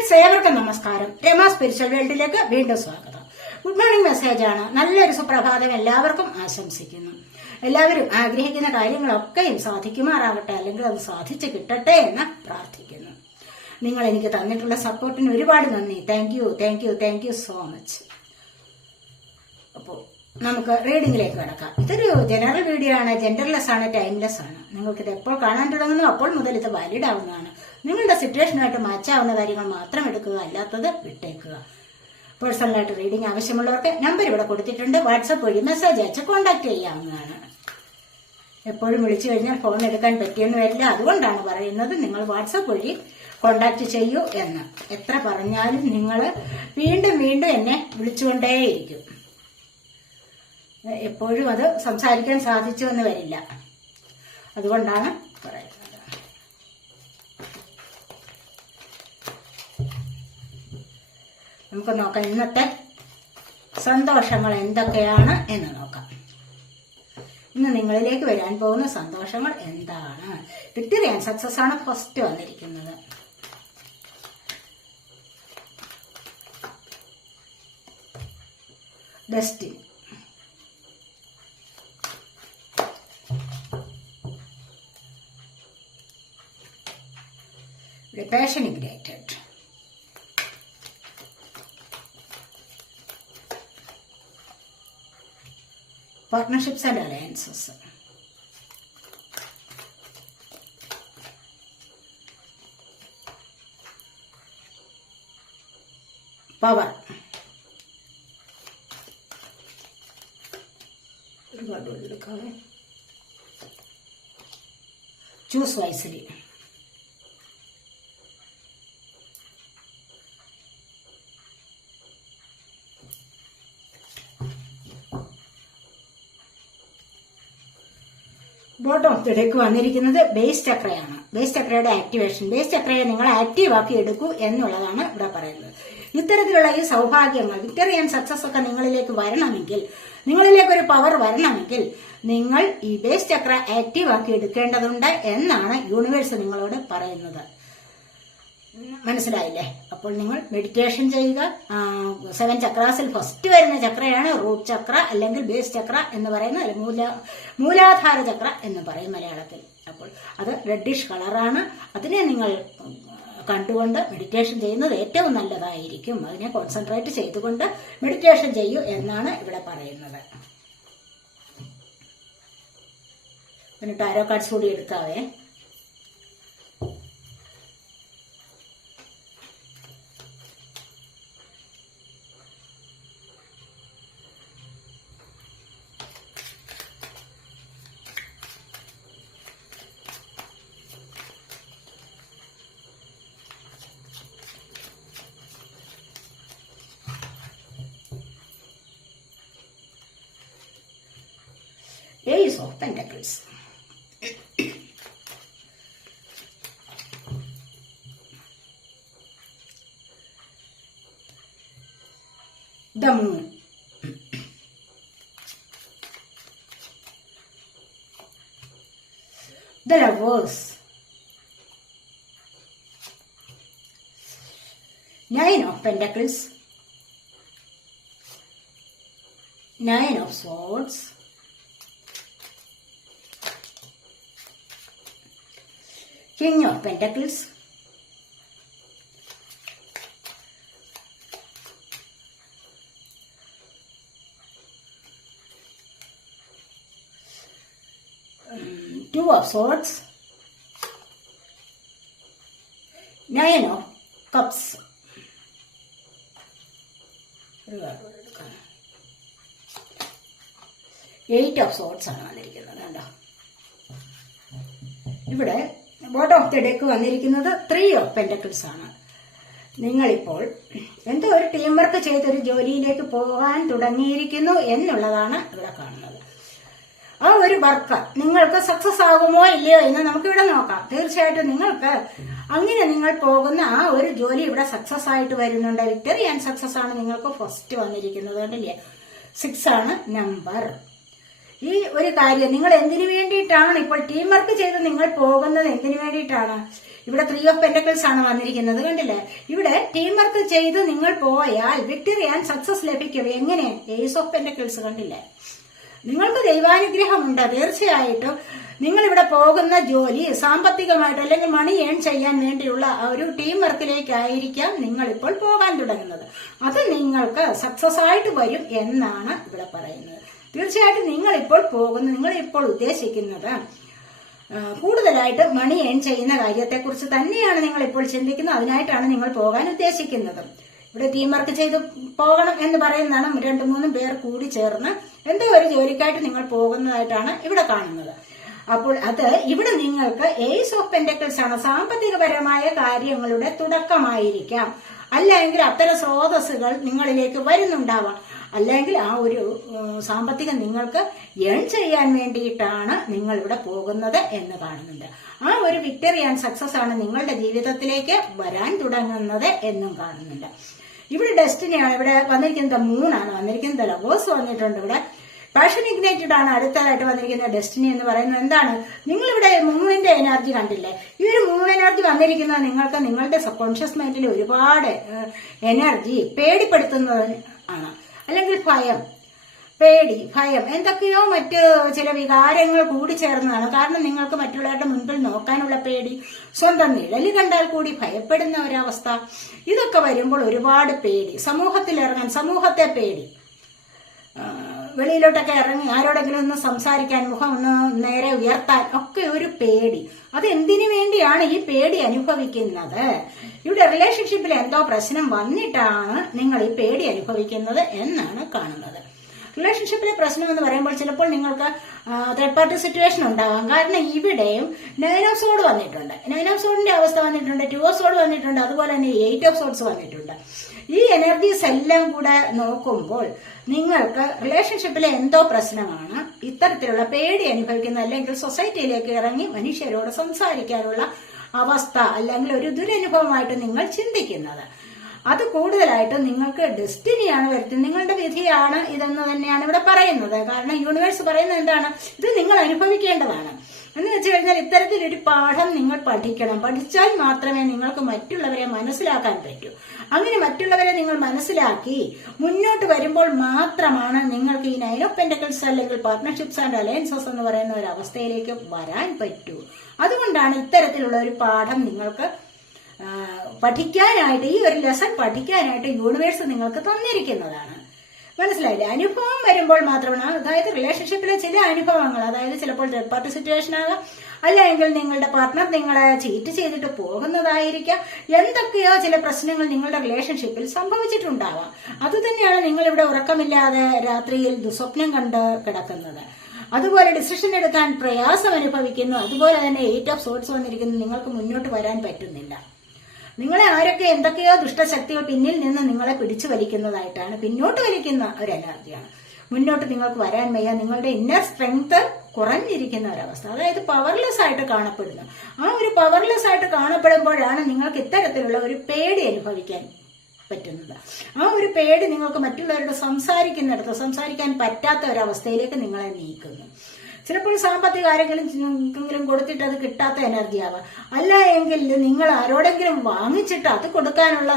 Friends ഏവർക്കും നമസ്കാരം. Rama spiritual വേൾഡിലേക്ക് വീണ്ടും സ്വാഗതം. ഗുഡ് മോർണിംഗ് മെസ്സേജ് ആണ്. നല്ലൊരു സുപ്രഭാതം എല്ലാവർക്കും ആശംസിക്കുന്നു. എല്ലാവരും ആഗ്രഹിക്കുന്ന കാര്യങ്ങളൊക്കെയും സാധിക്കുമാറാവട്ടെ അല്ലെങ്കിൽ അത് സാധിച്ചു കിട്ടട്ടെ എന്ന് പ്രാർത്ഥിക്കുന്നു. നിങ്ങൾ എനിക്ക് തന്നിട്ടുള്ള സപ്പോർട്ടിന് ഒരുപാട് നന്ദി. Thank you thank you thank you so much അപ്പോൾ നമുക്ക് റീഡിംഗിലേക്ക് കിടക്കാം. ഇതൊരു ജനറൽ വീഡിയോ ആണ്. ജെൻഡർലെസ് ആണ് ടൈംലെസ് ആണ്. നിങ്ങൾക്ക് ഇത് എപ്പോൾ കാണാൻ തുടങ്ങുന്നു അപ്പോൾ മുതൽ ഇത് വാലിഡ് ആവുന്നതാണ്. നിങ്ങളുടെ സിറ്റുവേഷനുമായിട്ട് മാച്ചാവുന്ന കാര്യങ്ങൾ മാത്രം എടുക്കുക അല്ലാത്തത് വിട്ടേക്കുക. പേഴ്സണലായിട്ട് റീഡിംഗ് ആവശ്യമുള്ളവർക്ക് നമ്പർ ഇവിടെ കൊടുത്തിട്ടുണ്ട്. വാട്സപ്പ് വഴി മെസ്സേജ് അയച്ച് കോൺടാക്ട് ചെയ്യാവുന്നതാണ്. എപ്പോഴും വിളിച്ചു കഴിഞ്ഞാൽ ഫോൺ എടുക്കാൻ പറ്റിയെന്ന് വരില്ല അതുകൊണ്ടാണ് പറയുന്നത് നിങ്ങൾ വാട്സപ്പ് വഴി കോണ്ടാക്ട് ചെയ്യൂ എന്ന്. എത്ര പറഞ്ഞാലും നിങ്ങൾ വീണ്ടും വീണ്ടും എന്നെ വിളിച്ചുകൊണ്ടേയിരിക്കും. എപ്പോഴും അത് സംസാരിക്കാൻ സാധിച്ചു എന്ന് വരില്ല. അതുകൊണ്ടാണ് പറയുന്നത്. നമുക്ക് നോക്കാം ഇന്നത്തെ സന്തോഷങ്ങൾ എന്തൊക്കെയാണ് എന്ന് നോക്കാം. ഇന്ന് നിങ്ങളിലേക്ക് വരാൻ പോകുന്ന സന്തോഷങ്ങൾ എന്താണ്? വിക്ടറി സക്സസ് ആണ് ഫസ്റ്റ് വന്നിരിക്കുന്നത്. Destined passion ignited. Partnerships and alliances. Power. Choose wisely. Of വന്നിരിക്കുന്നത് ബേസ് ചക്രയാണ്. ബേസ് ചക്രയുടെ ആക്ടിവേഷൻ ബേസ് ചക്രയെ നിങ്ങൾ ആക്റ്റീവ് ആക്കി എടുക്കൂ എന്നുള്ളതാണ് ഇവിടെ പറയുന്നത്. ഇത്തരത്തിലുള്ള ഈ സൗഭാഗ്യങ്ങൾ വിക്ടറി ആൻഡ് സക്സസ് ഒക്കെ നിങ്ങളിലേക്ക് വരണമെങ്കിൽ നിങ്ങളിലേക്ക് ഒരു പവർ വരണമെങ്കിൽ നിങ്ങൾ ഈ ബേസ് ചക്ര ആക്റ്റീവ് ആക്കി എടുക്കേണ്ടതുണ്ട് എന്നാണ് യൂണിവേഴ്സ് നിങ്ങളോട് പറയുന്നത്. മനസ്സിലായില്ലേ? അപ്പോൾ നിങ്ങൾ മെഡിറ്റേഷൻ ചെയ്യുക. സെവൻ ചക്രാസിൽ ഫസ്റ്റ് വരുന്ന ചക്രയാണ് റൂട്ട് ചക്ര അല്ലെങ്കിൽ ബേസ് ചക്ര എന്ന് പറയുന്ന അല്ലെങ്കിൽ മൂല മൂലാധാര ചക്ര എന്ന് പറയും മലയാളത്തിൽ. അപ്പോൾ അത് റെഡിഷ് കളറാണ് അതിനെ നിങ്ങൾ കണ്ടുകൊണ്ട് മെഡിറ്റേഷൻ ചെയ്യുന്നത് ഏറ്റവും നല്ലതായിരിക്കും. അതിനെ കോൺസെൻട്രേറ്റ് ചെയ്തുകൊണ്ട് മെഡിറ്റേഷൻ ചെയ്യൂ എന്നാണ് ഇവിടെ പറയുന്നത്. പിന്നെ ടാരോ കാർഡ്സ് കൂടി എടുക്കാവേ Ace of Pentacles. the moon. the lovers. Nine of Pentacles. Nine of Swords. King of Pentacles. Um, two of Swords. Nine of Cups. Eight of swords ആണ് വന്നിരിക്കുന്നത് കണ്ടോ ഇവിടെ ബോട്ടം ഓഫ് ദി ഡെക്ക് വന്നിരിക്കുന്നത് three of pentacles ആണ്. നിങ്ങളിപ്പോൾ എന്തോ ഒരു team work ചെയ്തൊരു ജോലിയിലേക്ക് പോകാൻ തുടങ്ങിയിരിക്കുന്നു എന്നുള്ളതാണ് ഇവിടെ കാണുന്നത്. ആ ഒരു വർക്ക് നിങ്ങൾക്ക് സക്സസ് ആകുമോ ഇല്ലയോ എന്ന് നമുക്ക് ഇവിടെ നോക്കാം. തീർച്ചയായിട്ടും നിങ്ങൾക്ക് അങ്ങനെ നിങ്ങൾ പോകുന്ന ആ ഒരു ജോലി ഇവിടെ സക്സസ് ആയിട്ട് വരുന്നുണ്ട്. വിക്ടറി ആൻഡ് സക്സസ് ആണ് നിങ്ങൾക്ക് ഫസ്റ്റ് വന്നിരിക്കുന്നത് കണ്ടില്ലേ? സിക്സ് ആണ് നമ്പർ ഈ ഒരു കാര്യം നിങ്ങൾ എന്തിനു വേണ്ടിയിട്ടാണ് ഇപ്പോൾ ടീം വർക്ക് ചെയ്ത് നിങ്ങൾ പോകുന്നത്? എന്തിനു വേണ്ടിയിട്ടാണ്? ഇവിടെ ത്രീ ഓഫ് പെന്റക്കിൾസ് ആണ് വന്നിരിക്കുന്നത് കണ്ടില്ലേ? ഇവിടെ ടീം വർക്ക് ചെയ്ത് നിങ്ങൾ പോയാൽ വിക്ടറി ആൻഡ് സക്സസ് ലഭിക്കും. എങ്ങനെ? ഏസ് ഓഫ് പെന്റക്കിൾസ് കണ്ടില്ലേ? നിങ്ങൾക്ക് ദൈവാനുഗ്രഹമുണ്ട്. തീർച്ചയായിട്ടും നിങ്ങൾ ഇവിടെ പോകുന്ന ജോലി സാമ്പത്തികമായിട്ട് അല്ലെങ്കിൽ മണി ഏൺ ചെയ്യാൻ വേണ്ടിയുള്ള ഒരു ടീം വർക്കിലേക്കായിരിക്കാം നിങ്ങൾ ഇപ്പോൾ പോകാൻ തുടങ്ങുന്നത്. അത് നിങ്ങൾക്ക് സക്സസ് ആയിട്ട് വരും എന്നാണ് ഇവിടെ പറയുന്നത്. തീർച്ചയായിട്ടും നിങ്ങൾ ഇപ്പോൾ പോകുന്ന നിങ്ങൾ ഇപ്പോൾ ഉദ്ദേശിക്കുന്നത് കൂടുതലായിട്ട് മണി ഏൺ ചെയ്യുന്ന കാര്യത്തെക്കുറിച്ച് തന്നെയാണ് നിങ്ങൾ ഇപ്പോൾ ചിന്തിക്കുന്നത്. അതിനായിട്ടാണ് നിങ്ങൾ പോകാൻ ഉദ്ദേശിക്കുന്നത്. ഇവിടെ ടീം വർക്ക് ചെയ്ത് പോകണം എന്ന് പറയുന്നതാണ് രണ്ടു മൂന്നും പേർ കൂടി ചേർന്ന് എന്തോ ഒരു ജോലിക്കായിട്ട് നിങ്ങൾ പോകുന്നതായിട്ടാണ് ഇവിടെ കാണുന്നത്. അപ്പോൾ അത് ഇവിടെ നിങ്ങൾക്ക് ഏസ് ഓഫ് പെൻഡക്കിൾസ് ആണ്. സാമ്പത്തികപരമായ കാര്യങ്ങളുടെ തുടക്കമായിരിക്കാം. അല്ലെങ്കിൽ അത്തരം സ്രോതസ്സുകൾ നിങ്ങളിലേക്ക് വരുന്നുണ്ടാവാം. അല്ലെങ്കിൽ ആ ഒരു സാമ്പത്തികം നിങ്ങൾക്ക് ഏൺ ചെയ്യാൻ വേണ്ടിയിട്ടാണ് നിങ്ങൾ ഇവിടെ പോകുന്നത് എന്ന് കാണുന്നുണ്ട്. ആ ഒരു വിക്ടറി ആൻഡ് സക്സസ് ആണ് നിങ്ങളുടെ ജീവിതത്തിലേക്ക് വരാൻ തുടങ്ങുന്നത് എന്നും കാണുന്നുണ്ട്. ഇവിടെ ഡെസ്റ്റിനിയാണ് ഇവിടെ വന്നിരിക്കുന്നത് മൂന്നാണ് വന്നിരിക്കുന്നത് ലവേഴ്സ് വന്നിട്ടുണ്ട് ഇവിടെ. പാഷൻ ഇഗ്നേറ്റഡ് ആണ് അടുത്തതായിട്ട് വന്നിരിക്കുന്ന ഡെസ്റ്റിനി എന്ന് പറയുന്നത് എന്താണ്? നിങ്ങൾ ഇവിടെ മൂണിന്റെ എനർജി കണ്ടില്ലേ? ഈ ഒരു മൂൺ എനർജി വന്നിരിക്കുന്നത് നിങ്ങൾക്ക് നിങ്ങളുടെ സബ് കോൺഷ്യസ് മൈൻഡിൽ ഒരുപാട് എനർജി പേടിപ്പെടുത്തുന്നത് ആണ്. അല്ലെങ്കിൽ ഭയം പേടി ഭയം എന്തൊക്കെയോ മറ്റ് ചില വികാരങ്ങൾ കൂടി ചേർന്നതാണ്. കാരണം നിങ്ങൾക്ക് മറ്റുള്ളവരുടെ മുൻപിൽ നോക്കാനുള്ള പേടി സ്വന്തം നിഴൽ കണ്ടാൽ കൂടി ഭയപ്പെടുന്ന ഒരവസ്ഥ. ഇതൊക്കെ വരുമ്പോൾ ഒരുപാട് പേടി. സമൂഹത്തിൽ ഇറങ്ങാൻ സമൂഹത്തെ പേടി. വെളിയിലോട്ടൊക്കെ ഇറങ്ങി ആരോടെങ്കിലും ഒന്ന് സംസാരിക്കാൻ മുഖം ഒന്ന് നേരെ ഉയർത്താൻ ഒക്കെ ഒരു പേടി. അത് എന്തിനു വേണ്ടിയാണ് ഈ പേടി അനുഭവിക്കുന്നത്? ഇവിടെ റിലേഷൻഷിപ്പിൽ എന്തോ പ്രശ്നം വന്നിട്ടാണ് നിങ്ങൾ ഈ പേടി അനുഭവിക്കുന്നത് എന്നാണ് കാണുന്നത്. റിലേഷൻഷിപ്പിലെ പ്രശ്നം എന്ന് പറയുമ്പോൾ ചിലപ്പോൾ നിങ്ങൾക്ക് തേർഡ് പാർട്ടി സിറ്റുവേഷൻ ഉണ്ടാകാം. കാരണം ഇവിടെയും നയൻ ഓഫ് സോഡ് വന്നിട്ടുണ്ട്. നയൻ ഓഫ് സോഡിന്റെ അവസ്ഥ വന്നിട്ടുണ്ട് ടു ഓഫ് സോഡ് വന്നിട്ടുണ്ട് അതുപോലെ തന്നെ എയ്റ്റ് ഓഫ് സോഡ്സ് വന്നിട്ടുണ്ട്. ഈ എനർജീസ് എല്ലാം കൂടെ നോക്കുമ്പോൾ നിങ്ങൾക്ക് റിലേഷൻഷിപ്പിലെ എന്തോ പ്രശ്നമാണ്. ഇത്തരത്തിലുള്ള പേടി അനുഭവിക്കുന്ന അല്ലെങ്കിൽ സൊസൈറ്റിയിലേക്ക് ഇറങ്ങി മനുഷ്യരോട് സംസാരിക്കാനുള്ള അവസ്ഥ അല്ലെങ്കിൽ ഒരു ദുരനുഭവമായിട്ട് നിങ്ങൾ ചിന്തിക്കുന്നത്. അത് കൂടുതലായിട്ട് നിങ്ങൾക്ക് ഡെസ്റ്റിനിയാണ് വരുത്തുന്നത് നിങ്ങളുടെ വിധിയാണ് ഇതെന്ന് തന്നെയാണ് ഇവിടെ പറയുന്നത്. കാരണം യൂണിവേഴ്സ് പറയുന്നത് എന്താണ്? ഇത് നിങ്ങൾ അനുഭവിക്കേണ്ടതാണ്. എന്ന് വെച്ച് കഴിഞ്ഞാൽ ഇത്തരത്തിലൊരു പാഠം നിങ്ങൾ പഠിക്കണം. പഠിച്ചാൽ മാത്രമേ നിങ്ങൾക്ക് മറ്റുള്ളവരെ മനസ്സിലാക്കാൻ പറ്റൂ. അങ്ങനെ മറ്റുള്ളവരെ നിങ്ങൾ മനസ്സിലാക്കി മുന്നോട്ട് വരുമ്പോൾ മാത്രമാണ് നിങ്ങൾക്ക് ഈ നൈൻ ഓഫ് അല്ലെങ്കിൽ പാർട്ട്ണർഷിപ്സ് ആൻഡ് അലയൻസസ് എന്ന് പറയുന്ന ഒരു അവസ്ഥയിലേക്ക് വരാൻ പറ്റൂ. അതുകൊണ്ടാണ് ഇത്തരത്തിലുള്ള ഒരു പാഠം നിങ്ങൾക്ക് പഠിക്കാനായിട്ട് ഈ ഒരു ലെസൺ പഠിക്കാനായിട്ട് യൂണിവേഴ്സ് നിങ്ങൾക്ക് തന്നിരിക്കുന്നതാണ്. മനസ്സിലായില്ലേ? അനുഭവം വരുമ്പോൾ മാത്രമാണ് അതായത് റിലേഷൻഷിപ്പിലെ ചില അനുഭവങ്ങൾ അതായത് ചിലപ്പോൾ തേർഡ് പാർട്ടി സിറ്റുവേഷൻ ആകാം അല്ലെങ്കിൽ നിങ്ങളുടെ പാർട്ട്ണർ നിങ്ങളെ ചീറ്റ് ചെയ്തിട്ട് പോകുന്നതായിരിക്കാം എന്തൊക്കെയോ ചില പ്രശ്നങ്ങൾ നിങ്ങളുടെ റിലേഷൻഷിപ്പിൽ സംഭവിച്ചിട്ടുണ്ടാവാം. അതുതന്നെയാണ് നിങ്ങൾ ഇവിടെ ഉറക്കമില്ലാതെ രാത്രിയിൽ ദുസ്വപ്നം കണ്ട് കിടക്കുന്നത്. അതുപോലെ ഡിസിഷൻ എടുക്കാൻ പ്രയാസം അനുഭവിക്കുന്നു. അതുപോലെ തന്നെ എയ്റ്റ് ഓഫ് സോട്ട്സ് വന്നിരിക്കുന്നു. നിങ്ങൾക്ക് മുന്നോട്ട് വരാൻ പറ്റുന്നില്ല. നിങ്ങളെ ആരൊക്കെ എന്തൊക്കെയോ ദുഷ്ടശക്തികൾ പിന്നിൽ നിന്ന് നിങ്ങളെ പിടിച്ചു വലിക്കുന്നതായിട്ടാണ് പിന്നോട്ട് വലിക്കുന്ന ഒരു എനർജിയാണ്. മുന്നോട്ട് നിങ്ങൾക്ക് വരാൻ വയ്യ. നിങ്ങളുടെ ഇന്നർ സ്ട്രെങ്ത് കുറഞ്ഞിരിക്കുന്ന ഒരവസ്ഥ. അതായത് പവർലെസ് ആയിട്ട് കാണപ്പെടുന്നു. ആ ഒരു പവർലെസ് ആയിട്ട് കാണപ്പെടുമ്പോഴാണ് നിങ്ങൾക്ക് ഇത്തരത്തിലുള്ള ഒരു പേടി അനുഭവിക്കാൻ പറ്റുന്നത്. ആ ഒരു പേടി നിങ്ങൾക്ക് മറ്റുള്ളവരോട് സംസാരിക്കുന്നിടത്ത് സംസാരിക്കാൻ പറ്റാത്ത ഒരവസ്ഥയിലേക്ക് നിങ്ങളെ നീക്കുന്നു ചിലപ്പോൾ സാമ്പത്തിക ആരെങ്കിലും കൊടുത്തിട്ട് അത് കിട്ടാത്ത എനർജി ആവാം അല്ല എങ്കിൽ നിങ്ങൾ ആരോടെങ്കിലും വാങ്ങിച്ചിട്ട് അത് കൊടുക്കാനുള്ള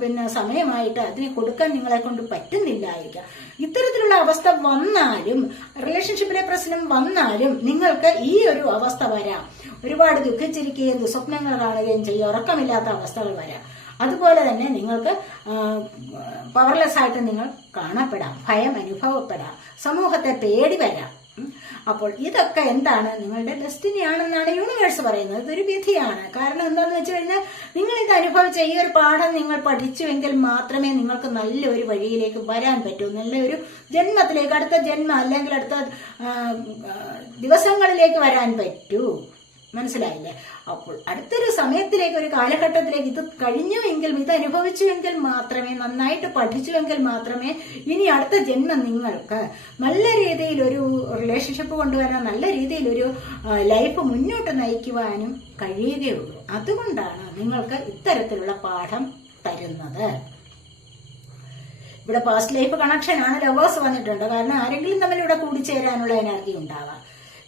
പിന്നെ സമയമായിട്ട് അതിനെ കൊടുക്കാൻ നിങ്ങളെ കൊണ്ട് പറ്റുന്നില്ലായിരിക്കാം. ഇത്തരത്തിലുള്ള അവസ്ഥ വന്നാലും റിലേഷൻഷിപ്പിലെ പ്രശ്നം വന്നാലും നിങ്ങൾക്ക് ഈ ഒരു അവസ്ഥ വരാം. ഒരുപാട് ദുഃഖിച്ചിരിക്കുകയും ദുസ്വപ്നങ്ങൾ കാണുകയും ചെയ്യുക ഉറക്കമില്ലാത്ത അവസ്ഥകൾ വരാം. അതുപോലെ തന്നെ നിങ്ങൾക്ക് പവർലെസ് ആയിട്ട് നിങ്ങൾ കാണപ്പെടാം ഭയം അനുഭവപ്പെടാം. സമൂഹത്തെ പേടി വരാം. അപ്പോൾ ഇതൊക്കെ എന്താണ് നിങ്ങളുടെ ഡെസ്റ്റിനി ആണെന്നാണ് യൂണിവേഴ്സ് പറയുന്നത്. ഇതൊരു വിധിയാണ്. കാരണം എന്താണെന്ന് വെച്ച് കഴിഞ്ഞാൽ നിങ്ങൾ ഇത് അനുഭവിച്ച ഈ ഒരു പാഠം നിങ്ങൾ പഠിച്ചുവെങ്കിൽ മാത്രമേ നിങ്ങൾക്ക് നല്ലൊരു വഴിയിലേക്ക് വരാൻ പറ്റൂ. നല്ലൊരു ജന്മത്തിലേക്ക് അടുത്ത ജന്മം അല്ലെങ്കിൽ അടുത്ത ദിവസങ്ങളിലേക്ക് വരാൻ പറ്റൂ. മനസ്സിലായില്ലേ? അപ്പോൾ അടുത്തൊരു സമയത്തിലേക്ക് ഒരു കാലഘട്ടത്തിലേക്ക് ഇത് കഴിഞ്ഞു എങ്കിൽ ഇത് അനുഭവിച്ചുവെങ്കിൽ മാത്രമേ നന്നായിട്ട് പഠിച്ചുവെങ്കിൽ മാത്രമേ ഇനി അടുത്ത ജന്മം നിങ്ങൾക്ക് നല്ല രീതിയിൽ ഒരു റിലേഷൻഷിപ്പ് കൊണ്ടുവരാൻ നല്ല രീതിയിൽ ഒരു ലൈഫ് മുന്നോട്ട് നയിക്കുവാനും കഴിയുകയുള്ളൂ. അതുകൊണ്ടാണ് നിങ്ങൾക്ക് ഇത്തരത്തിലുള്ള പാഠം തരുന്നത്. ഇവിടെ പാസ്റ്റ് ലൈഫ് കണക്ഷൻ ആണ്. ലവേഴ്സ് വന്നിട്ടുണ്ട്. കാരണം ആരെങ്കിലും തമ്മിൽ ഇവിടെ കൂടിച്ചേരാനുള്ള എനർജി ഉണ്ടാവാം.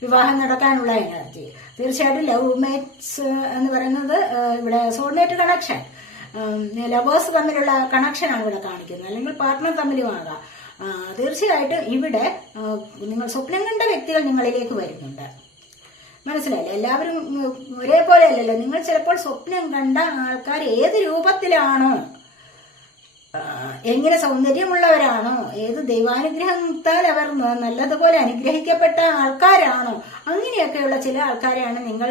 വിവാഹം നടക്കാനുള്ള എനർജി തീർച്ചയായിട്ടും ലവ് മേറ്റ്സ് എന്ന് പറയുന്നത് ഇവിടെ സോൾമേറ്റ് കണക്ഷൻ ലവേഴ്സ് തമ്മിലുള്ള കണക്ഷനാണ് ഇവിടെ കാണിക്കുന്നത്. അല്ലെങ്കിൽ പാർട്ട്ണർ തമ്മിലുമാകാം. തീർച്ചയായിട്ടും ഇവിടെ നിങ്ങൾ സ്വപ്നം കണ്ട വ്യക്തികൾ നിങ്ങളിലേക്ക് വരുന്നുണ്ട്. മനസ്സിലായില്ലേ? എല്ലാവരും ഒരേപോലെ അല്ലല്ലോ നിങ്ങൾ ചിലപ്പോൾ സ്വപ്നം കണ്ട ആൾക്കാർ ഏത് രൂപത്തിലാണോ എങ്ങനെ സൗന്ദര്യമുള്ളവരാണോ ഏത് ദൈവാനുഗ്രഹത്താൽ അവർ നല്ലതുപോലെ അനുഗ്രഹിക്കപ്പെട്ട ആൾക്കാരാണോ അങ്ങനെയൊക്കെയുള്ള ചില ആൾക്കാരെയാണ് നിങ്ങൾ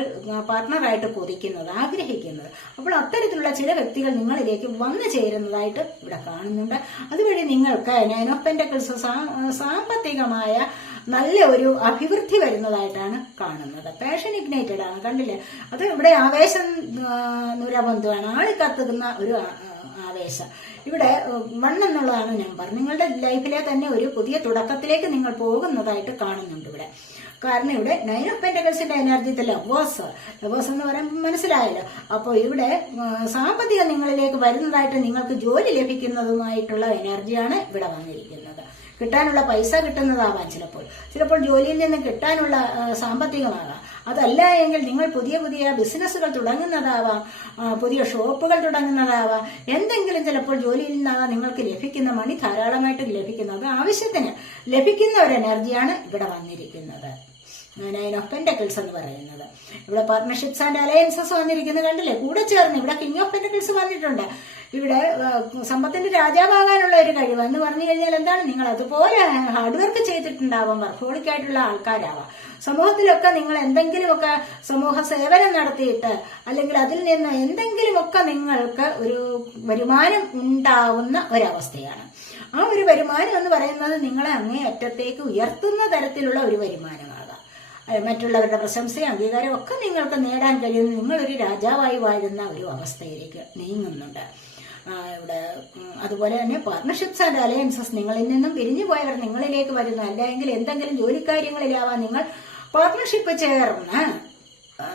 പാർട്ട്ണറായിട്ട് കൊതിക്കുന്നത് ആഗ്രഹിക്കുന്നത്. അപ്പോൾ അത്തരത്തിലുള്ള ചില വ്യക്തികൾ നിങ്ങളിലേക്ക് വന്നു ചേരുന്നതായിട്ട് ഇവിടെ കാണുന്നുണ്ട്. അതുവഴി നിങ്ങൾക്ക് നയൻ ഓഫ് സാമ്പത്തികമായ നല്ല ഒരു അഭിവൃദ്ധി വരുന്നതായിട്ടാണ് കാണുന്നത്. പാഷൻ ഇഗ്നൈറ്റഡ് ആണ് കണ്ടില്ലേ? അത് ഇവിടെ ആവേശം നുരബന്ധുവാണ് ആളി കത്തുന്ന ഒരു ആവേശം. ഇവിടെ വൺ ഞാൻ നമ്പർ നിങ്ങളുടെ ലൈഫിലെ തന്നെ ഒരു പുതിയ തുടക്കത്തിലേക്ക് നിങ്ങൾ പോകുന്നതായിട്ട് കാണുന്നുണ്ട് ഇവിടെ. കാരണം ഇവിടെ നയൻ ഓഫ് പെന്റകൾസിന്റെ എനർജി ലവേഴ്സ് ലവേഴ്സ് എന്ന് പറയുമ്പോൾ മനസ്സിലായല്ലോ. അപ്പോൾ ഇവിടെ സാമ്പത്തിക നിങ്ങളിലേക്ക് വരുന്നതായിട്ട് നിങ്ങൾക്ക് ജോലി ലഭിക്കുന്നതുമായിട്ടുള്ള എനർജിയാണ് ഇവിടെ വന്നിരിക്കുന്നത്. കിട്ടാനുള്ള പൈസ കിട്ടുന്നതാവാം ചിലപ്പോൾ. ചിലപ്പോൾ ജോലിയിൽ നിന്ന് കിട്ടാനുള്ള സാമ്പത്തികമാകാം. അതല്ല എങ്കിൽ നിങ്ങൾ പുതിയ പുതിയ ബിസിനസ്സുകൾ തുടങ്ങുന്നതാവാം പുതിയ ഷോപ്പുകൾ തുടങ്ങുന്നതാവാം. എന്തെങ്കിലും ചിലപ്പോൾ ജോലിയിൽ നിന്നാവാം നിങ്ങൾക്ക് ലഭിക്കുന്ന മണി ധാരാളമായിട്ട് ലഭിക്കുന്നത്. ആവശ്യത്തിന് ലഭിക്കുന്ന ഒരു എനർജിയാണ് ഇവിടെ വന്നിരിക്കുന്നത്. നയൻ ഓഫ് പെന്റക്കിൾസ് എന്ന് പറയുന്നത്. ഇവിടെ പാർട്ണർഷിപ്സ് ആൻഡ് അലയൻസസ് വന്നിരിക്കുന്നത് കണ്ടില്ലേ? കൂടെ ചേർന്ന് ഇവിടെ കിങ് ഓഫ് പെന്റക്കിൾസ് വന്നിട്ടുണ്ട്. ഇവിടെ സമ്പത്തിന്റെ രാജാവാകാനുള്ള ഒരു കഴിവ് എന്ന് പറഞ്ഞു കഴിഞ്ഞാൽ എന്താണ്? നിങ്ങൾ അതുപോലെ ഹാർഡ് വർക്ക് ചെയ്തിട്ടുണ്ടാവാം. വർക്കോളിക് ആയിട്ടുള്ള ആൾക്കാരാവാം. സമൂഹത്തിലൊക്കെ നിങ്ങൾ എന്തെങ്കിലുമൊക്കെ സമൂഹ സേവനം നടത്തിയിട്ട് അല്ലെങ്കിൽ അതിൽ നിന്ന് എന്തെങ്കിലുമൊക്കെ നിങ്ങൾക്ക് ഒരു വരുമാനം ഉണ്ടാവുന്ന ഒരവസ്ഥയാണ്. ആ ഒരു വരുമാനം എന്ന് പറയുന്നത് നിങ്ങളെ അങ്ങേ അറ്റത്തേക്ക് ഉയർത്തുന്ന തരത്തിലുള്ള ഒരു വരുമാനമാകാം അഹ് മറ്റുള്ളവരുടെ പ്രശംസയും അംഗീകാരവും ഒക്കെ നിങ്ങൾക്ക് നേടാൻ കഴിയുന്ന നിങ്ങളൊരു രാജാവായി വാഴുന്ന ഒരു അവസ്ഥയിലേക്ക് നീങ്ങുന്നുണ്ട്. ഇവിടെ അതുപോലെ തന്നെ പാർട്ണർഷിപ്സ് ആൻഡ് അലയൻസസ് നിങ്ങളിൽ നിന്നും പിരിഞ്ഞു പോയവർ നിങ്ങളിലേക്ക് വരുന്നു അല്ലെങ്കിൽ എന്തെങ്കിലും ജോലിക്കാര്യങ്ങളിലാവാൻ നിങ്ങൾ പാർട്ണർഷിപ്പ് ചേർന്ന്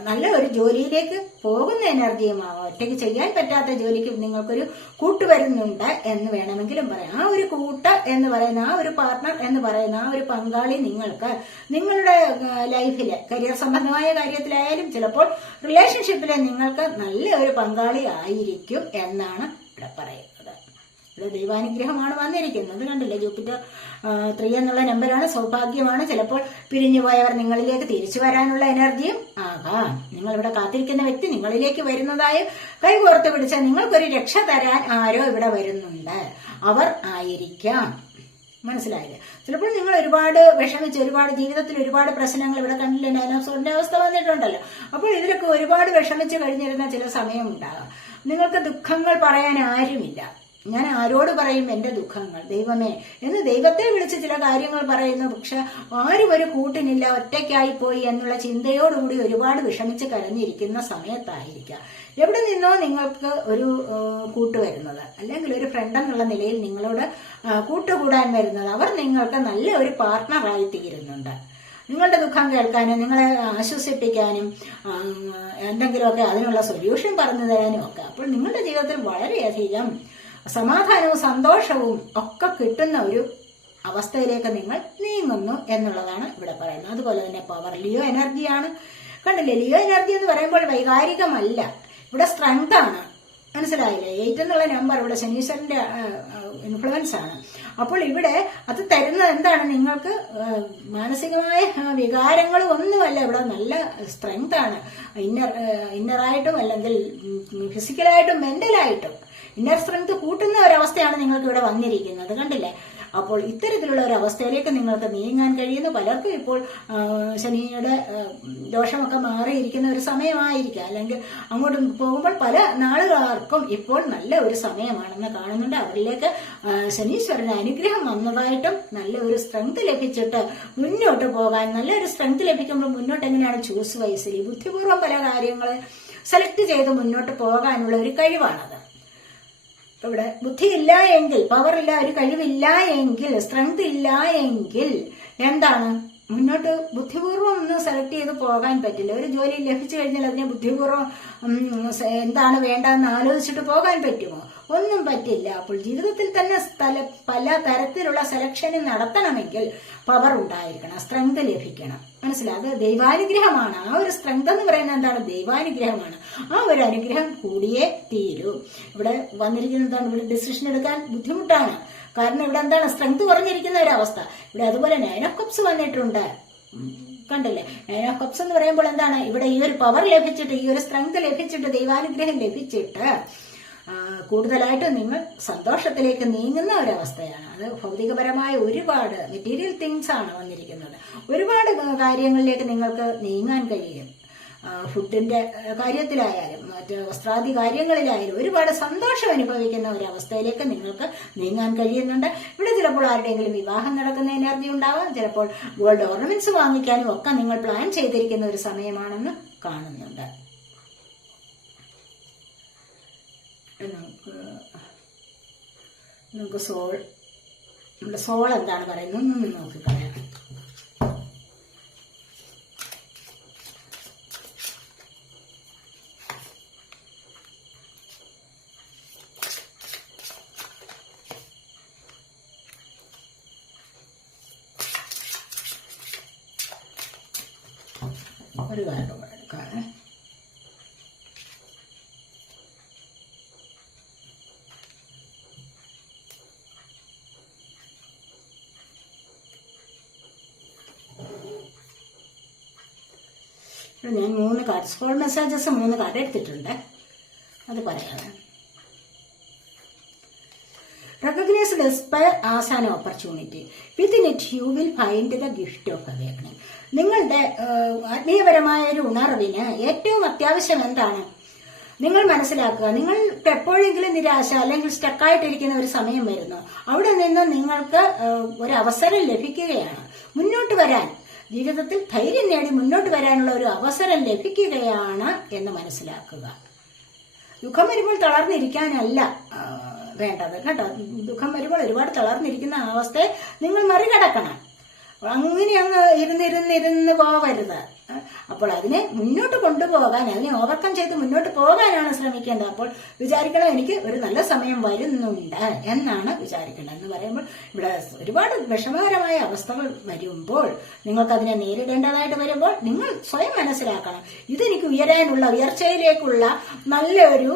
നല്ല ഒരു ജോലിയിലേക്ക് പോകുന്ന എനർജിയുമാവാം ഒറ്റയ്ക്ക് ചെയ്യാൻ പറ്റാത്ത ജോലിക്ക് നിങ്ങൾക്കൊരു കൂട്ട് വരുന്നുണ്ട് എന്ന് വേണമെങ്കിലും പറയാം. ആ ഒരു കൂട്ട് എന്ന് പറയുന്ന ആ ഒരു പാർട്ണർ എന്ന് പറയുന്ന ആ ഒരു പങ്കാളി നിങ്ങൾക്ക് നിങ്ങളുടെ ലൈഫിൽ കരിയർ സംബന്ധമായ കാര്യത്തിലായാലും ചിലപ്പോൾ റിലേഷൻഷിപ്പിലെ നിങ്ങൾക്ക് നല്ല ഒരു പങ്കാളി ആയിരിക്കും എന്നാണ് ഇവിടെ പറയുന്നത് ഇവിടെ ദൈവാനുഗ്രഹമാണ് വന്നിരിക്കുന്നത്. കണ്ടില്ലേ? ജൂപ്പിറ്റർ ത്രീ എന്നുള്ള നമ്പറാണ് സൗഭാഗ്യമാണ്. ചിലപ്പോൾ പിരിഞ്ഞു പോയവർ നിങ്ങളിലേക്ക് തിരിച്ചു വരാനുള്ള എനർജിയും ആകാം. നിങ്ങൾ ഇവിടെ കാത്തിരിക്കുന്ന വ്യക്തി നിങ്ങളിലേക്ക് വരുന്നതായും കൈകോർത്ത് പിടിച്ചാൽ നിങ്ങൾക്കൊരു രക്ഷ തരാൻ ആരോ ഇവിടെ വരുന്നുണ്ട്. അവർ ആയിരിക്കാം. മനസ്സിലായില്ലേ? ചിലപ്പോൾ നിങ്ങൾ ഒരുപാട് വിഷമിച്ച് ഒരുപാട് ജീവിതത്തിൽ ഒരുപാട് പ്രശ്നങ്ങൾ ഇവിടെ കണ്ടില്ലേ? ഡൈനോസോറിന്റെ അവസ്ഥ വന്നിട്ടുണ്ടല്ലോ. അപ്പോൾ ഇതിലൊക്കെ ഒരുപാട് വിഷമിച്ച് കഴിഞ്ഞിരുന്ന ചില സമയമുണ്ടാകാം നിങ്ങൾക്ക് ദുഃഖങ്ങൾ പറയാൻ ആരുമില്ല. ഞാൻ ആരോട് പറയും എന്റെ ദുഃഖങ്ങൾ? ദൈവമേ. എന്ന് ദൈവത്തെ വിളിച്ച് ചില കാര്യങ്ങൾ പറയുന്നു. പക്ഷെ ആരും ഒരു കൂട്ടിനില്ല ഒറ്റയ്ക്കായി പോയി എന്നുള്ള ചിന്തയോടുകൂടി ഒരുപാട് വിഷമിച്ച് കരഞ്ഞിരിക്കുന്ന സമയത്തായിരിക്കാം. എവിടെ നിന്നോ നിങ്ങൾക്ക് ഒരു കൂട്ട് വരുന്നത്. അല്ലെങ്കിൽ ഒരു ഫ്രണ്ട് എന്നുള്ള നിലയിൽ നിങ്ങളോട് കൂട്ടുകൂടാൻ വരുന്നത് അവർ നിങ്ങൾക്ക് നല്ല ഒരു പാർട്ട്ണറായി തീരുന്നുണ്ട്. നിങ്ങളുടെ ദുഃഖം കേൾക്കാനും നിങ്ങളെ ആശ്വസിപ്പിക്കാനും എന്തെങ്കിലുമൊക്കെ അതിനുള്ള സൊല്യൂഷൻ പറഞ്ഞു തരാനും ഒക്കെ. അപ്പോൾ നിങ്ങളുടെ ജീവിതത്തിൽ വളരെയധികം സമാധാനവും സന്തോഷവും ഒക്കെ കിട്ടുന്ന ഒരു അവസ്ഥയിലേക്ക് നിങ്ങൾ നീങ്ങുന്നു എന്നുള്ളതാണ് ഇവിടെ പറയുന്നത്. അതുപോലെ തന്നെ പവർ ലിയോ എനർജിയാണ് കണ്ടില്ലേ? ലിയോ എനർജി എന്ന് പറയുമ്പോൾ വൈകാരികമല്ല. ഇവിടെ സ്ട്രെങ്ത് ആണ്. മനസ്സിലായില്ലേ? എയ്റ്റ് എന്നുള്ള നമ്പർ ഇവിടെ ശനീശ്വരന്റെ ഇൻഫ്ലുവൻസ് ആണ്. അപ്പോൾ ഇവിടെ അത് തരുന്നത് എന്താണ്? നിങ്ങൾക്ക് മാനസികമായ വികാരങ്ങളും ഒന്നുമല്ല. ഇവിടെ നല്ല സ്ട്രെങ്ത് ആണ്. ഇന്നർ ഇന്നറായിട്ടും അല്ലെങ്കിൽ ഫിസിക്കലായിട്ടും മെന്റലായിട്ടും ഇന്നർ സ്ട്രെങ്ത് കൂട്ടുന്ന ഒരവസ്ഥയാണ് നിങ്ങൾക്ക് ഇവിടെ വന്നിരിക്കുന്നത് കണ്ടില്ലേ? അപ്പോൾ ഇത്തരത്തിലുള്ള ഒരു അവസ്ഥയിലേക്ക് നിങ്ങൾക്ക് നീങ്ങാൻ കഴിയുന്നു പലർക്കും ഇപ്പോൾ ശനിയുടെ ദോഷമൊക്കെ മാറിയിരിക്കുന്ന ഒരു സമയമായിരിക്കാം. അല്ലെങ്കിൽ അങ്ങോട്ട് പോകുമ്പോൾ പല നാളുകാർക്കും ഇപ്പോൾ നല്ല ഒരു സമയമാണെന്ന് കാണുന്നുണ്ട്. അവരിലേക്ക് ശനീശ്വരന്റെ അനുഗ്രഹം വന്നതായിട്ടും നല്ല ഒരു സ്ട്രെങ്ത് ലഭിച്ചിട്ട് മുന്നോട്ട് പോകാൻ നല്ലൊരു സ്ട്രെങ്ത് ലഭിക്കുമ്പോൾ മുന്നോട്ട് എങ്ങനെയാണ് ചൂസ് വയസ്സിൽ ബുദ്ധിപൂർവം പല കാര്യങ്ങൾ സെലക്ട് ചെയ്ത് മുന്നോട്ട് പോകാനുള്ള ഒരു കഴിവാണത്. ഇവിടെ ബുദ്ധിയില്ല എങ്കിൽ പവർ ഇല്ല ഒരു കഴിവില്ല എങ്കിൽ സ്ട്രെങ്ത് ഇല്ല എങ്കിൽ എന്താണ്? മുന്നോട്ട് ബുദ്ധിപൂർവം ഒന്ന് സെലക്ട് ചെയ്ത് പോകാൻ പറ്റില്ല. ഒരു ജോലി ലഭിച്ചു കഴിഞ്ഞാൽ അതിനെ ബുദ്ധിപൂർവം എന്താണ് വേണ്ടതെന്ന് ആലോചിച്ചിട്ട് പോകാൻ പറ്റുമോ? ഒന്നും പറ്റില്ല. അപ്പോൾ ജീവിതത്തിൽ തന്നെ സ്ഥല പല തരത്തിലുള്ള സെലക്ഷൻ നടത്തണമെങ്കിൽ പവർ ഉണ്ടായിരിക്കണം. സ്ട്രെങ്ത് ലഭിക്കണം. മനസ്സിലായത്? ദൈവാനുഗ്രഹമാണ്. ആ ഒരു സ്ട്രെങ്ത് എന്ന് പറയുന്നത് എന്താണ്? ദൈവാനുഗ്രഹമാണ്. ആ ഒരു അനുഗ്രഹം കൂടിയേ തീരൂ. ഇവിടെ വന്നിരിക്കുന്നത് എന്താണ്? ഇവിടെ ഡിസിഷൻ എടുക്കാൻ ബുദ്ധിമുട്ടാണ്. കാരണം ഇവിടെ എന്താണ്? സ്ട്രെങ്ത് കുറഞ്ഞിരിക്കുന്ന ഒരു അവസ്ഥ. ഇവിടെ അതുപോലെ നയൻ ഓഫ് കപ്സ് വന്നിട്ടുണ്ട്. കണ്ടല്ലേ? നയൻ ഓഫ് കപ്സ് എന്ന് പറയുമ്പോൾ എന്താണ്? ഇവിടെ ഈ ഒരു പവർ ലഭിച്ചിട്ട് ഈ ഒരു സ്ട്രെങ്ത് ലഭിച്ചിട്ട് ദൈവാനുഗ്രഹം ലഭിച്ചിട്ട് കൂടുതലായിട്ട് നിങ്ങൾ സന്തോഷത്തിലേക്ക് നീങ്ങുന്ന ഒരവസ്ഥയാണ്. അത് ഭൗതികപരമായ ഒരുപാട് മെറ്റീരിയൽ തിങ്സ് ആണ് വന്നിരിക്കുന്നത്. ഒരുപാട് കാര്യങ്ങളിലേക്ക് നിങ്ങൾക്ക് നീങ്ങാൻ കഴിയും. ഫുഡിന്റെ കാര്യത്തിലായാലും മറ്റ് വസ്ത്രാദി കാര്യങ്ങളിലായാലും ഒരുപാട് സന്തോഷം അനുഭവിക്കുന്ന ഒരു അവസ്ഥയിലേക്ക് നിങ്ങൾക്ക് നീങ്ങാൻ കഴിയുന്നുണ്ട്. ഇവിടെ ചിലപ്പോൾ ആരുടെയെങ്കിലും വിവാഹം നടക്കുന്ന എനർജി ഉണ്ടാവാം. ചിലപ്പോൾ ഗോൾഡ് ഓർണമെന്റ്സ് വാങ്ങിക്കാനും ഒക്കെ നിങ്ങൾ പ്ലാൻ ചെയ്തിരിക്കുന്ന ഒരു സമയമാണെന്ന് കാണുന്നുണ്ട്. നമുക്ക് നമുക്ക് സോൾ നമ്മുടെ സോൾ എന്താണ് പറയുന്നത് ഒന്ന് നോക്കിക്കളയാം ഒരു കാര്യം കൂടെ എടുക്കാമേ ഇവിടെ ഞാൻ മൂന്ന് കാർഡ് സ്കോൾ മെസ്സേജസ് മൂന്ന് കാർഡ് എടുത്തിട്ടുണ്ട്. അത് പറയാം. Recognise despair as an opportunity within it you will find the gift of awakening നിങ്ങളുടെ ആത്മീയപരമായ ഒരു ഉണർവിന് ഏറ്റവും അത്യാവശ്യം എന്താണ്? നിങ്ങൾ മനസ്സിലാക്കുക. നിങ്ങൾ എപ്പോഴെങ്കിലും നിരാശ അല്ലെങ്കിൽ സ്റ്റക്കായിട്ടിരിക്കുന്ന ഒരു സമയം വരുന്നു. അവിടെ നിന്ന് നിങ്ങൾക്ക് ഒരു അവസരം ലഭിക്കുകയാണ്. മുന്നോട്ട് വരാൻ ജീവിതത്തിൽ ധൈര്യം നേടി മുന്നോട്ട് വരാനുള്ള ഒരു അവസരം ലഭിക്കുകയാണ് എന്ന് മനസ്സിലാക്കുക. ദുഃഖം വരുമ്പോൾ തളർന്നിരിക്കാനല്ല വേണ്ടത്. കേട്ടോ? ദുഃഖം വരുമ്പോൾ ഒരുപാട് തളർന്നിരിക്കുന്ന അവസ്ഥയെ നിങ്ങൾ മറികടക്കണം. അങ്ങനെ അങ്ങ് ഇരുന്നിരുന്നിരുന്ന് പോവരുത്. അപ്പോൾ അതിനെ മുന്നോട്ട് കൊണ്ടുപോകാൻ അതിനെ ഓവർകം ചെയ്ത് മുന്നോട്ട് പോകാനാണ് ശ്രമിക്കേണ്ടത്. അപ്പോൾ വിചാരിക്കണം എനിക്ക് ഒരു നല്ല സമയം വരുന്നുണ്ട് എന്നാണ് വിചാരിക്കേണ്ടത്. എന്ന് പറയുമ്പോൾ ഇവിടെ ഒരുപാട് വിഷമകരമായ അവസ്ഥകൾ വരുമ്പോൾ നിങ്ങൾക്ക് അതിനെ നേരിടേണ്ടതായിട്ട് വരുമ്പോൾ നിങ്ങൾ സ്വയം മനസ്സിലാക്കണം. ഇതെനിക്ക് ഉയരാനുള്ള ഉയർച്ചയിലേക്കുള്ള നല്ലൊരു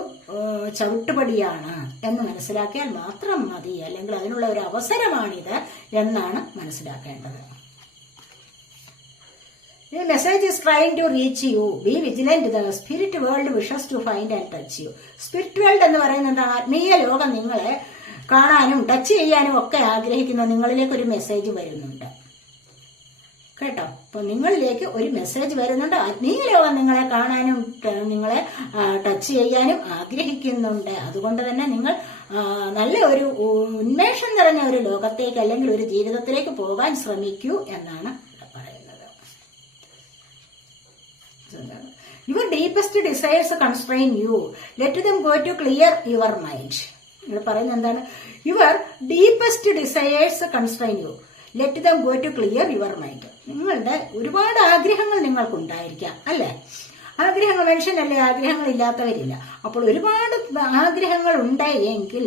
ചവിട്ടുപടിയാണ് എന്ന് മനസ്സിലാക്കിയാൽ മാത്രം മതി. അല്ലെങ്കിൽ അതിനുള്ള ഒരു അവസരമാണിത് എന്നാണ് മനസ്സിലാക്കേണ്ടത്. The message is trying to reach you Be vigilant. The spirit world wishes to find and touch you. Spirit world എന്ന് പറയുന്നത് എന്താണ് ആത്മീയ ലോകം നിങ്ങളെ കാണാനും ടച്ച് ചെയ്യാനും ഒക്കെ ആഗ്രഹിക്കുന്ന നിങ്ങളിലേക്ക് ഒരു മെസ്സേജ് വരുന്നുണ്ട്. കേട്ടോ? അപ്പൊ നിങ്ങളിലേക്ക് ഒരു മെസ്സേജ് വരുന്നുണ്ട്. ആത്മീയ ലോകം നിങ്ങളെ കാണാനും നിങ്ങളെ ടച്ച് ചെയ്യാനും ആഗ്രഹിക്കുന്നുണ്ട്. അതുകൊണ്ട് തന്നെ നിങ്ങൾ നല്ല ഒരു ഉന്മേഷം നിറഞ്ഞ ഒരു ലോകത്തേക്ക് അല്ലെങ്കിൽ ഒരു ജീവിതത്തിലേക്ക് പോകാൻ ശ്രമിക്കൂ എന്നാണ് ഇവിടെ പറയുന്നത് your deepest desires constrain you let them go to clear your mind ഇവിടെ പറയുന്നത് എന്താണ്? Your deepest desires constrain you let them go to clear your mind നിങ്ങളുടെ ഒരുപാട് ആഗ്രഹങ്ങൾ നിങ്ങൾക്കുണ്ടായിരിക്കാം അല്ലേ? ആഗ്രഹങ്ങൾ മനുഷ്യനല്ലേ ആഗ്രഹങ്ങൾ ഇല്ലാത്തവരില്ല. അപ്പോൾ ഒരുപാട് ആഗ്രഹങ്ങൾ ഉണ്ട് എങ്കിൽ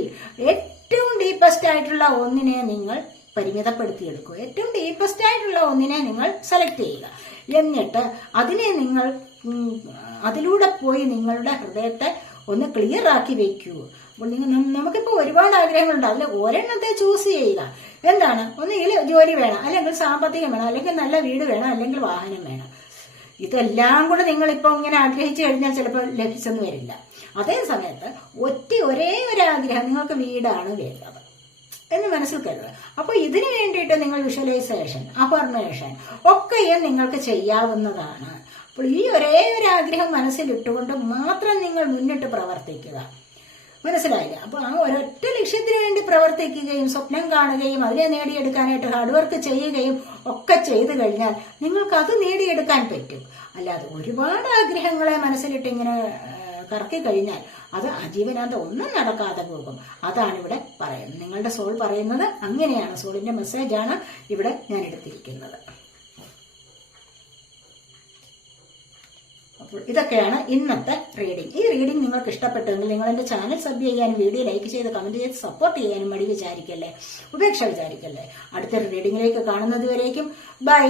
ഏറ്റവും ഡീപ്പസ്റ്റ് ആയിട്ടുള്ള ഒന്നിനെ നിങ്ങൾ പരിമിതപ്പെടുത്തിയെടുക്കുക. ഏറ്റവും ഡീപ്പസ്റ്റ് ആയിട്ടുള്ള ഒന്നിനെ നിങ്ങൾ സെലക്ട് ചെയ്യുക. എന്നിട്ട് അതിനെ നിങ്ങൾ അതിലൂടെ പോയി നിങ്ങളുടെ ഹൃദയത്തെ ഒന്ന് ക്ലിയർ ആക്കി വെക്കൂ. അപ്പോൾ നിങ്ങൾ നമുക്കിപ്പോൾ ഒരുപാട് ആഗ്രഹങ്ങളുണ്ട്. അതിൽ ഒരെണ്ണത്തെ ചൂസ് ചെയ്യുക. എന്താണ്? ഒന്നുകിൽ ജോലി വേണം അല്ലെങ്കിൽ സാമ്പത്തികം വേണം അല്ലെങ്കിൽ നല്ല വീട് വേണം അല്ലെങ്കിൽ വാഹനം വേണം. ഇതെല്ലാം കൂടെ നിങ്ങളിപ്പോൾ ഇങ്ങനെ ആഗ്രഹിച്ചു കഴിഞ്ഞാൽ ചിലപ്പോൾ ലഭിച്ചെന്ന് വരില്ല. അതേ സമയത്ത് ഒറ്റ ഒരേ ഒരു ആഗ്രഹം നിങ്ങൾക്ക് വീടാണ് വേണ്ടത്. എന്ന് മനസ്സിൽ കരുതുക. അപ്പൊ ഇതിനു വേണ്ടിയിട്ട് നിങ്ങൾ വിഷ്വലൈസേഷൻ അഫർമേഷൻ ഒക്കെയും നിങ്ങൾക്ക് ചെയ്യാവുന്നതാണ്. അപ്പോൾ ഈ ഒരേ ഒരു ആഗ്രഹം മനസ്സിലിട്ടുകൊണ്ട് മാത്രം നിങ്ങൾ മുന്നിട്ട് പ്രവർത്തിക്കുക. മനസ്സിലായില്ല? അപ്പൊ ആ ഒരൊറ്റ ലക്ഷ്യത്തിന് വേണ്ടി പ്രവർത്തിക്കുകയും സ്വപ്നം കാണുകയും അതിനെ നേടിയെടുക്കാനായിട്ട് ഹാർഡ് വർക്ക് ചെയ്യുകയും ഒക്കെ ചെയ്തു കഴിഞ്ഞാൽ നിങ്ങൾക്ക് അത് നേടിയെടുക്കാൻ പറ്റും. അല്ലാതെ ഒരുപാട് ആഗ്രഹങ്ങളെ മനസ്സിലിട്ട് ഇങ്ങനെ കറക്കി കഴിഞ്ഞാൽ അത് അജീവനാന്ത ഒന്നും നടക്കാതെ പോകും. അതാണ് ഇവിടെ പറയുന്നത്. നിങ്ങളുടെ സോൾ പറയുന്നത് അങ്ങനെയാണ്. സോളിന്റെ മെസ്സേജാണ് ഇവിടെ ഞാൻ എടുത്തിരിക്കുന്നത്. അപ്പോൾ ഇതൊക്കെയാണ് ഇന്നത്തെ റീഡിംഗ് ഈ റീഡിംഗ് നിങ്ങൾക്ക് ഇഷ്ടപ്പെട്ടെങ്കിൽ നിങ്ങൾ എന്റെ ചാനൽ സബ് ചെയ്യാനും വീഡിയോ ലൈക്ക് ചെയ്ത് കമന്റ് ചെയ്ത് സപ്പോർട്ട് ചെയ്യാനും മടി വിചാരിക്കല്ലേ? ഉപേക്ഷ വിചാരിക്കല്ലേ? അടുത്തൊരു റീഡിംഗിലേക്ക് കാണുന്നത് വരേക്കും. ബൈ